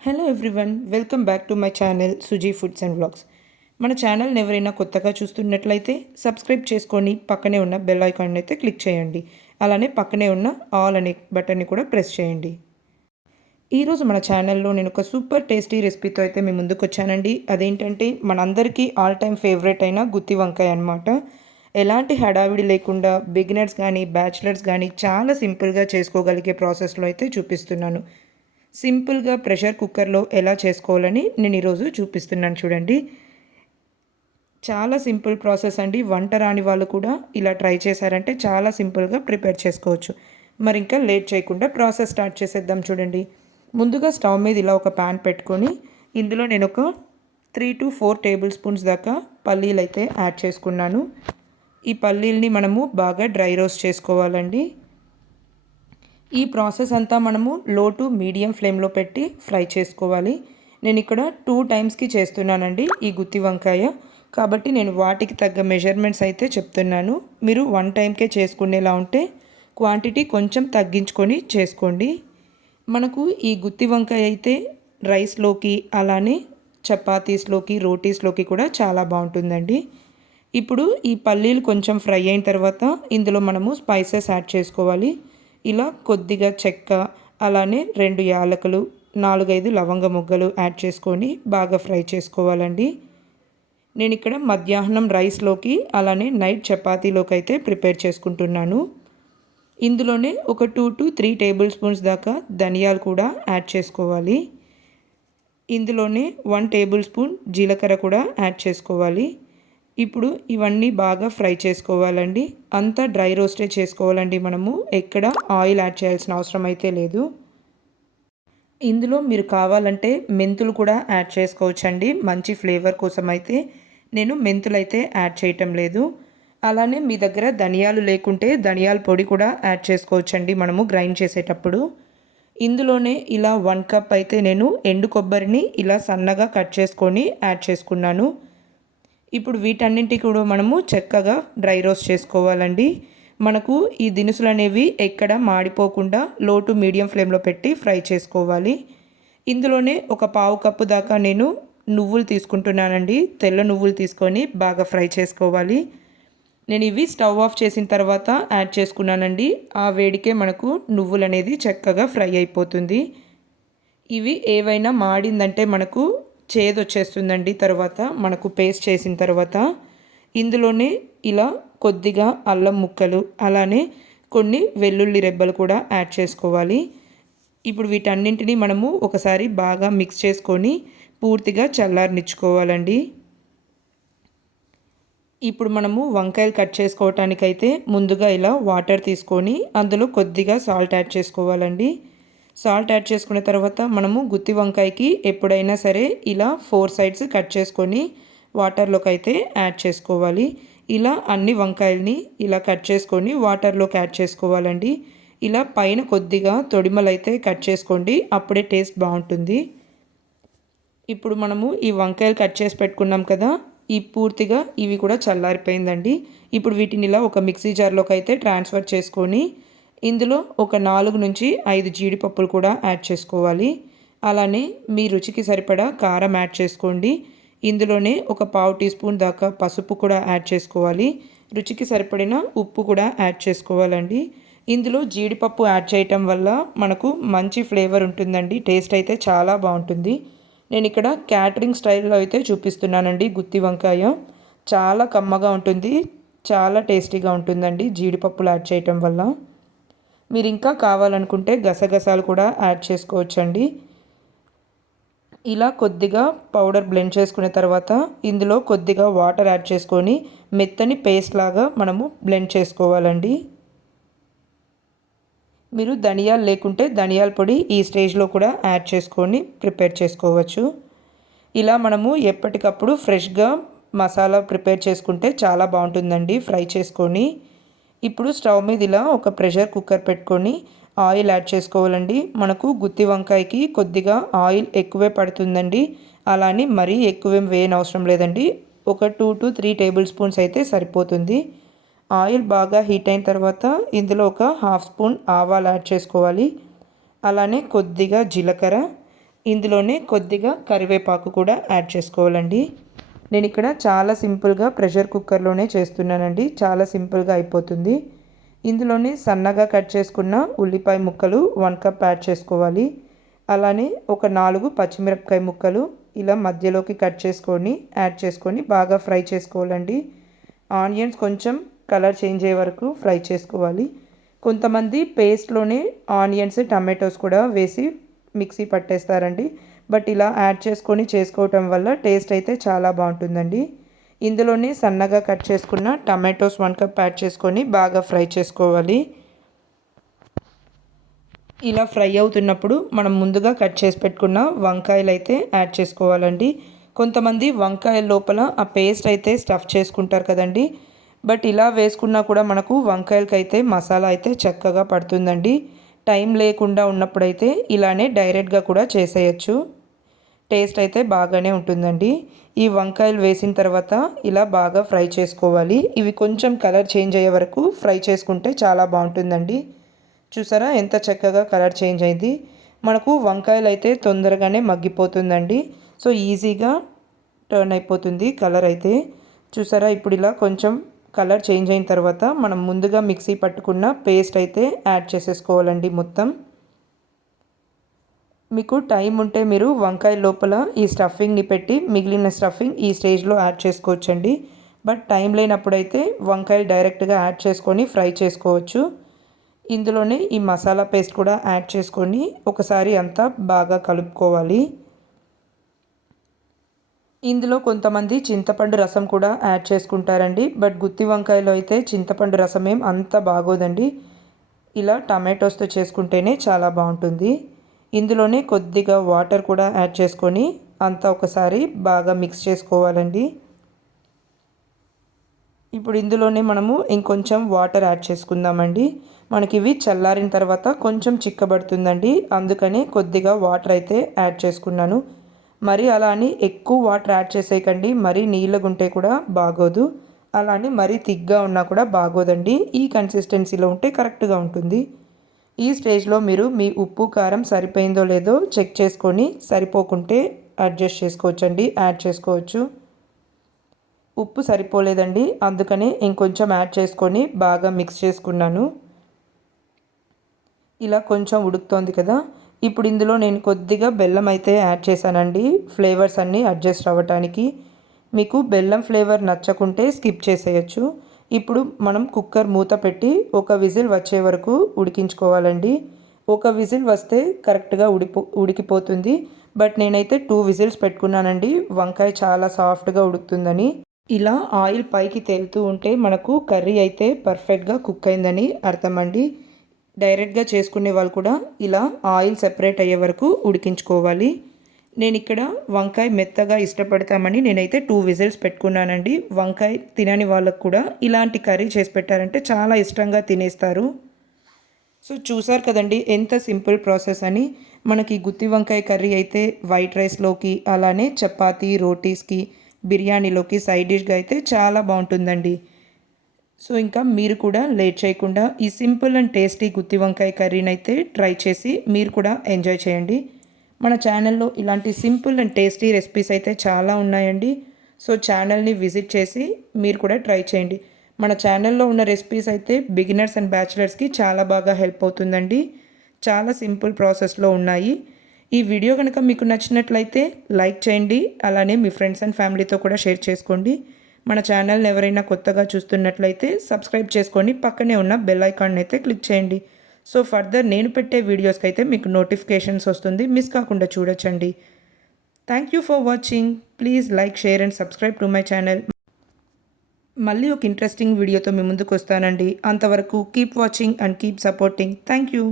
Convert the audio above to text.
Hello everyone, welcome back to my channel Suji foods and vlogs. మన ఛానల్ని ఎవరైనా కొత్తగా చూస్తున్నట్లయితే సబ్స్క్రైబ్ చేసుకొని పక్కనే ఉన్న బెల్ ఐకాన్ అయితే క్లిక్ చేయండి. అలానే పక్కనే ఉన్న ఆల్ అనే బటన్ని కూడా ప్రెస్ చేయండి. ఈరోజు మన ఛానల్లో నేను ఒక సూపర్ టేస్టీ రెసిపీతో అయితే మీ ముందుకు వచ్చానండి. అదేంటంటే మనందరికీ ఆల్ టైమ్ ఫేవరెట్ అయిన గుత్తి వంకాయ అనమాట. ఎలాంటి హడావిడి లేకుండా బిగినర్స్ కానీ బ్యాచిలర్స్ కానీ చాలా సింపుల్గా చేసుకోగలిగే ప్రాసెస్లో అయితే చూపిస్తున్నాను. సింపుల్గా ప్రెషర్ కుక్కర్లో ఎలా చేసుకోవాలని నేను ఈరోజు చూపిస్తున్నాను చూడండి. చాలా సింపుల్ ప్రాసెస్ అండి. వంట రాని వాళ్ళు కూడా ఇలా ట్రై చేశారంటే చాలా సింపుల్గా ప్రిపేర్ చేసుకోవచ్చు. మరి ఇంకా లేట్ చేయకుండా ప్రాసెస్ స్టార్ట్ చేసేద్దాం చూడండి. ముందుగా స్టవ్ మీద ఇలా ఒక ప్యాన్ పెట్టుకొని ఇందులో నేను ఒక 3 to 4 టేబుల్ స్పూన్స్ దాకా పల్లీలు అయితే యాడ్ చేసుకున్నాను. ఈ పల్లీల్ని మనము బాగా డ్రై రోస్ట్ చేసుకోవాలండి. ఈ ప్రాసెస్ అంతా మనము లో టు మీడియం ఫ్లేమ్లో పెట్టి ఫ్రై చేసుకోవాలి. నేను ఇక్కడ 2 టైమ్స్కి చేస్తున్నానండి ఈ గుత్తి వంకాయ, కాబట్టి నేను వాటికి తగ్గ మెజర్మెంట్స్ అయితే చెప్తున్నాను. మీరు 1 టైంకే చేసుకునేలా ఉంటే క్వాంటిటీ కొంచెం తగ్గించుకొని చేసుకోండి. మనకు ఈ గుత్తి వంకాయ అయితే రైస్లోకి అలానే చపాతీస్లోకి రోటీస్లోకి కూడా చాలా బాగుంటుందండి. ఇప్పుడు ఈ పల్లీలు కొంచెం ఫ్రై అయిన తర్వాత ఇందులో మనము స్పైసెస్ యాడ్ చేసుకోవాలి. ఇలా కొద్దిగా చెక్క, అలానే 2 యాలకులు, 4-5 లవంగ మొగ్గలు యాడ్ చేసుకొని బాగా ఫ్రై చేసుకోవాలండి. నేను ఇక్కడ మధ్యాహ్నం రైస్లోకి అలానే నైట్ చపాతీలోకి అయితే ప్రిపేర్ చేసుకుంటున్నాను. ఇందులోనే ఒక 2 to 3 టేబుల్ స్పూన్స్ దాకా ధనియాలు కూడా యాడ్ చేసుకోవాలి. ఇందులోనే 1 టేబుల్ స్పూన్ జీలకర్ర కూడా యాడ్ చేసుకోవాలి. ఇప్పుడు ఇవన్నీ బాగా ఫ్రై చేసుకోవాలండి. అంతా డ్రై రోస్టే చేసుకోవాలండి. మనము ఎక్కడ ఆయిల్ యాడ్ చేయాల్సిన అవసరం అయితే లేదు. ఇందులో మీరు కావాలంటే మెంతులు కూడా యాడ్ చేసుకోవచ్చండి. మంచి ఫ్లేవర్ కోసం అయితే నేను మెంతులు అయితే యాడ్ చేయటం లేదు. అలానే మీ దగ్గర ధనియాలు లేకుంటే ధనియాల పొడి కూడా యాడ్ చేసుకోవచ్చండి మనము గ్రైండ్ చేసేటప్పుడు. ఇందులోనే ఇలా 1 కప్ అయితే నేను ఎండు కొబ్బరిని ఇలా సన్నగా కట్ చేసుకొని యాడ్ చేసుకున్నాను. ఇప్పుడు వీటన్నింటికి కూడా మనము చక్కగా డ్రై రోస్ట్ చేసుకోవాలండి. మనకు ఈ దినుసులు అనేవి ఎక్కడ మాడిపోకుండా లో టు మీడియం ఫ్లేమ్లో పెట్టి ఫ్రై చేసుకోవాలి. ఇందులోనే ఒక 1/2 కప్పు దాకా నేను నువ్వులు తీసుకుంటున్నానండి. తెల్ల నువ్వులు తీసుకొని బాగా ఫ్రై చేసుకోవాలి. నేను ఇవి స్టవ్ ఆఫ్ చేసిన తర్వాత యాడ్ చేసుకున్నానండి. ఆ వేడికే మనకు నువ్వులు అనేది చక్కగా ఫ్రై అయిపోతుంది. ఇవి ఏవైనా మాడిందంటే మనకు చేదొచ్చేస్తుందండి. తర్వాత మనకు పేస్ట్ చేసిన తర్వాత ఇందులోనే ఇలా కొద్దిగా అల్లం ముక్కలు, అలానే కొన్ని వెల్లుల్లి రెబ్బలు కూడా యాడ్ చేసుకోవాలి. ఇప్పుడు వీటన్నింటినీ మనము ఒకసారి బాగా మిక్స్ చేసుకొని పూర్తిగా చల్లారనిచ్చుకోవాలండి. ఇప్పుడు మనము వంకాయలు కట్ చేసుకోవటానికైతే ముందుగా ఇలా వాటర్ తీసుకొని అందులో కొద్దిగా సాల్ట్ యాడ్ చేసుకోవాలండి. సాల్ట్ యాడ్ చేసుకున్న తర్వాత మనము గుత్తి వంకాయకి ఎప్పుడైనా సరే ఇలా 4 సైడ్స్ కట్ చేసుకొని వాటర్లోకి అయితే యాడ్ చేసుకోవాలి. ఇలా అన్ని వంకాయల్ని ఇలా కట్ చేసుకొని వాటర్లోకి యాడ్ చేసుకోవాలండి. ఇలా పైన కొద్దిగా తొడిమలు అయితే కట్ చేసుకోండి, అప్పుడే టేస్ట్ బాగుంటుంది. ఇప్పుడు మనము ఈ వంకాయలు కట్ చేసి పెట్టుకున్నాం కదా, ఈ పూర్తిగా ఇవి కూడా చల్లారిపోయిందండి. ఇప్పుడు వీటిని ఇలా ఒక మిక్సీ జార్లోకి అయితే ట్రాన్స్ఫర్ చేసుకొని ఇందులో ఒక 4 నుంచి 5 జీడిపప్పులు కూడా యాడ్ చేసుకోవాలి. అలానే మీ రుచికి సరిపడా కారం యాడ్ చేసుకోండి. ఇందులోనే ఒక 1/2 టీ స్పూన్ దాకా పసుపు కూడా యాడ్ చేసుకోవాలి. రుచికి సరిపడిన ఉప్పు కూడా యాడ్ చేసుకోవాలండి. ఇందులో జీడిపప్పు యాడ్ చేయటం వల్ల మనకు మంచి ఫ్లేవర్ ఉంటుందండి. టేస్ట్ అయితే చాలా బాగుంటుంది. నేను ఇక్కడ క్యాటరింగ్ స్టైల్లో అయితే చూపిస్తున్నానండి. గుత్తి వంకాయ చాలా కమ్మగా ఉంటుంది, చాలా టేస్టీగా ఉంటుందండి జీడిపప్పులు యాడ్ చేయటం వల్ల. మీరు ఇంకా కావాలనుకుంటే గసగసాలు కూడా యాడ్ చేసుకోవచ్చండి. ఇలా కొద్దిగా పౌడర్ బ్లెండ్ చేసుకున్న తర్వాత ఇందులో కొద్దిగా వాటర్ యాడ్ చేసుకొని మెత్తని పేస్ట్ లాగా మనము బ్లెండ్ చేసుకోవాలండి. మీరు ధనియాలు లేకుంటే ధనియాల పొడి ఈ స్టేజ్లో కూడా యాడ్ చేసుకొని ప్రిపేర్ చేసుకోవచ్చు. ఇలా మనము ఎప్పటికప్పుడు ఫ్రెష్గా మసాలా ప్రిపేర్ చేసుకుంటే చాలా బాగుంటుందండి ఫ్రై చేసుకొని. ఇప్పుడు స్టవ్ మీద ఇలా ఒక ప్రెషర్ కుక్కర్ పెట్టుకొని ఆయిల్ యాడ్ చేసుకోవాలండి. మనకు గుత్తి వంకాయకి కొద్దిగా ఆయిల్ ఎక్కువే పడుతుందండి. అలానే మరీ ఎక్కువేం వేయనవసరం లేదండి. ఒక 2 to 3 టేబుల్ స్పూన్స్ అయితే సరిపోతుంది. ఆయిల్ బాగా హీట్ అయిన తర్వాత ఇందులో ఒక 1/2 స్పూన్ ఆవాలు యాడ్ చేసుకోవాలి. అలానే కొద్దిగా జీలకర్ర, ఇందులోనే కొద్దిగా కరివేపాకు కూడా యాడ్ చేసుకోవాలండి. నేను ఇక్కడ చాలా సింపుల్గా ప్రెషర్ కుక్కర్లోనే చేస్తున్నానండి. చాలా సింపుల్గా అయిపోతుంది. ఇందులోనే సన్నగా కట్ చేసుకున్న ఉల్లిపాయ ముక్కలు 1 కప్ యాడ్ చేసుకోవాలి. అలానే ఒక 4 పచ్చిమిరపకాయ ముక్కలు ఇలా మధ్యలోకి కట్ చేసుకొని యాడ్ చేసుకొని బాగా ఫ్రై చేసుకోవాలండి. ఆనియన్స్ కొంచెం కలర్ చేంజ్ అయ్యే వరకు ఫ్రై చేసుకోవాలి. కొంతమంది పేస్ట్లోనే ఆనియన్స్ టమాటోస్ కూడా వేసి మిక్సీ పట్టేస్తారండి. బట్ ఇలా యాడ్ చేసుకొని చేసుకోవటం వల్ల టేస్ట్ అయితే చాలా బాగుంటుందండి. ఇందులోనే సన్నగా కట్ చేసుకున్న టమాటోస్ 1 కప్ యాడ్ చేసుకొని బాగా ఫ్రై చేసుకోవాలి. ఇలా ఫ్రై అవుతున్నప్పుడు మనం ముందుగా కట్ చేసి పెట్టుకున్న వంకాయలు అయితే యాడ్ చేసుకోవాలండి. కొంతమంది వంకాయల లోపల ఆ పేస్ట్ అయితే స్టఫ్ చేసుకుంటారు కదండి. బట్ ఇలా వేసుకున్నా కూడా మనకు వంకాయలకైతే మసాలా అయితే చక్కగా పడుతుందండి. టైం లేకుండా ఉన్నప్పుడైతే ఇలానే డైరెక్ట్గా కూడా చేసేయచ్చు. టేస్ట్ అయితే బాగానే ఉంటుందండి. ఈ వంకాయలు వేసిన తర్వాత ఇలా బాగా ఫ్రై చేసుకోవాలి. ఇవి కొంచెం కలర్ చేంజ్ అయ్యే వరకు ఫ్రై చేసుకుంటే చాలా బాగుంటుందండి. చూసారా ఎంత చక్కగా కలర్ చేంజ్ అయింది. మనకు వంకాయలు అయితే తొందరగానే మగ్గిపోతుందండి. సో ఈజీగా టర్న్ అయిపోతుంది కలర్ అయితే. చూసారా ఇప్పుడు ఇలా కొంచెం కలర్ చేంజ్ అయిన తర్వాత మనం ముందుగా మిక్సీ పట్టుకున్న పేస్ట్ అయితే యాడ్ చేసేసుకోవాలండి మొత్తం. మీకు టైం ఉంటే మీరు వంకాయ లోపల ఈ స్టఫింగ్ని పెట్టి మిగిలిన స్టఫింగ్ ఈ స్టేజ్లో యాడ్ చేసుకోవచ్చండి. బట్ టైం లేనప్పుడైతే వంకాయలు డైరెక్ట్గా యాడ్ చేసుకొని ఫ్రై చేసుకోవచ్చు. ఇందులోనే ఈ మసాలా పేస్ట్ కూడా యాడ్ చేసుకొని ఒకసారి అంతా బాగా కలుపుకోవాలి. ఇందులో కొంతమంది చింతపండు రసం కూడా యాడ్ చేసుకుంటారండి. బట్ గుత్తి వంకాయలో అయితే చింతపండు రసం ఏం అంత బాగోదండి. ఇలా టమాటోస్తో చేసుకుంటేనే చాలా బాగుంటుంది. ఇందులోనే కొద్దిగా వాటర్ కూడా యాడ్ చేసుకొని అంతా ఒకసారి బాగా మిక్స్ చేసుకోవాలండి. ఇప్పుడు ఇందులోనే మనము ఇంకొంచెం వాటర్ యాడ్ చేసుకుందామండి. మనకి ఇవి చల్లారిన తర్వాత కొంచెం చిక్కబడుతుందండి. అందుకని కొద్దిగా వాటర్ అయితే యాడ్ చేసుకున్నాను. మరి అలా అని ఎక్కువ వాటర్ యాడ్ చేసేయకండి. మరీ నీళ్ళగుంటే కూడా బాగోదు. అలా అని మరీ థిక్గా ఉన్నా కూడా బాగోదండి. ఈ కన్సిస్టెన్సీలో ఉంటే కరెక్ట్గా ఉంటుంది. ఈ స్టేజ్లో మీరు మీ ఉప్పు కారం సరిపోయిందో లేదో చెక్ చేసుకొని సరిపోకుంటే అడ్జస్ట్ చేసుకోవచ్చండి, యాడ్ చేసుకోవచ్చు. ఉప్పు సరిపోలేదండి, అందుకనే ఇంకొంచెం యాడ్ చేసుకొని బాగా మిక్స్ చేసుకున్నాను. ఇలా కొంచెం ఉడుకుతోంది కదా. ఇప్పుడు ఇందులో నేను కొద్దిగా బెల్లం అయితే యాడ్ చేశానండి, ఫ్లేవర్స్ అన్నీ అడ్జస్ట్ అవ్వటానికి. మీకు బెల్లం ఫ్లేవర్ నచ్చకుంటే స్కిప్ చేసేయచ్చు. ఇప్పుడు మనం కుక్కర్ మూత పెట్టి ఒక విజిల్ వచ్చే వరకు ఉడికించుకోవాలండి. ఒక విజిల్ వస్తే కరెక్ట్గా ఉడికిపోతుంది. బట్ నేనైతే 2 విజిల్స్ పెట్టుకున్నానండి, వంకాయ చాలా సాఫ్ట్గా ఉడుకుతుందని. ఇలా ఆయిల్ పైకి తేలుతూ ఉంటే మనకు కర్రీ అయితే పర్ఫెక్ట్గా కుక్ అయిందని అర్థం అండి. డైరెక్ట్గా చేసుకునే వాళ్ళు కూడా ఇలా ఆయిల్ సెపరేట్ అయ్యే వరకు ఉడికించుకోవాలి. నేను ఇక్కడ వంకాయ మెత్తగా ఇష్టపడతామని నేనైతే 2 విజిల్స్ పెట్టుకున్నానండి. వంకాయ తినని వాళ్ళకు కూడా ఇలాంటి కర్రీ చేసి పెట్టారంటే చాలా ఇష్టంగా తినేస్తారు. సో చూసారు కదండి ఎంత సింపుల్ ప్రాసెస్ అని. మనకి గుత్తి వంకాయ కర్రీ అయితే వైట్ రైస్లోకి అలానే చపాతీ రోటీస్కి బిర్యానీలోకి సైడ్ డిష్గా అయితే చాలా బాగుంటుందండి. సో ఇంకా మీరు కూడా లేట్ చేయకుండా ఈ సింపుల్ అండ్ టేస్టీ గుత్తి వంకాయ కర్రీని అయితే ట్రై చేసి మీరు కూడా ఎంజాయ్ చేయండి. మన ఛానల్లో ఇలాంటి సింపుల్ అండ్ టేస్టీ రెసిపీస్ అయితే చాలా ఉన్నాయండి. సో ఛానల్ని విజిట్ చేసి మీరు కూడా ట్రై చేయండి. మన ఛానల్లో ఉన్న రెసిపీస్ అయితే బిగినర్స్ అండ్ బ్యాచిలర్స్కి చాలా బాగా హెల్ప్ అవుతుందండి. చాలా సింపుల్ ప్రాసెస్లో ఉన్నాయి. ఈ వీడియో కనుక మీకు నచ్చినట్లయితే లైక్ చేయండి. అలానే మీ ఫ్రెండ్స్ అండ్ ఫ్యామిలీతో కూడా షేర్ చేసుకోండి. మన ఛానల్ని ఎవరైనా కొత్తగా చూస్తున్నట్లయితే సబ్స్క్రైబ్ చేసుకొని పక్కనే ఉన్న బెల్ ఐకాన్ అయితే క్లిక్ చేయండి. సో ఫర్దర్ నేను పెట్టే వీడియోస్కి అయితే మీకు నోటిఫికేషన్స్ వస్తుంది, మిస్ కాకుండా చూడొచ్చండి. Thank you for watching. Please like, share and subscribe to my channel. మళ్ళీ ఒక ఇంట్రెస్టింగ్ వీడియోతో మీ ముందుకు వస్తానండి. అంతవరకు keep watching and keep supporting. Thank you.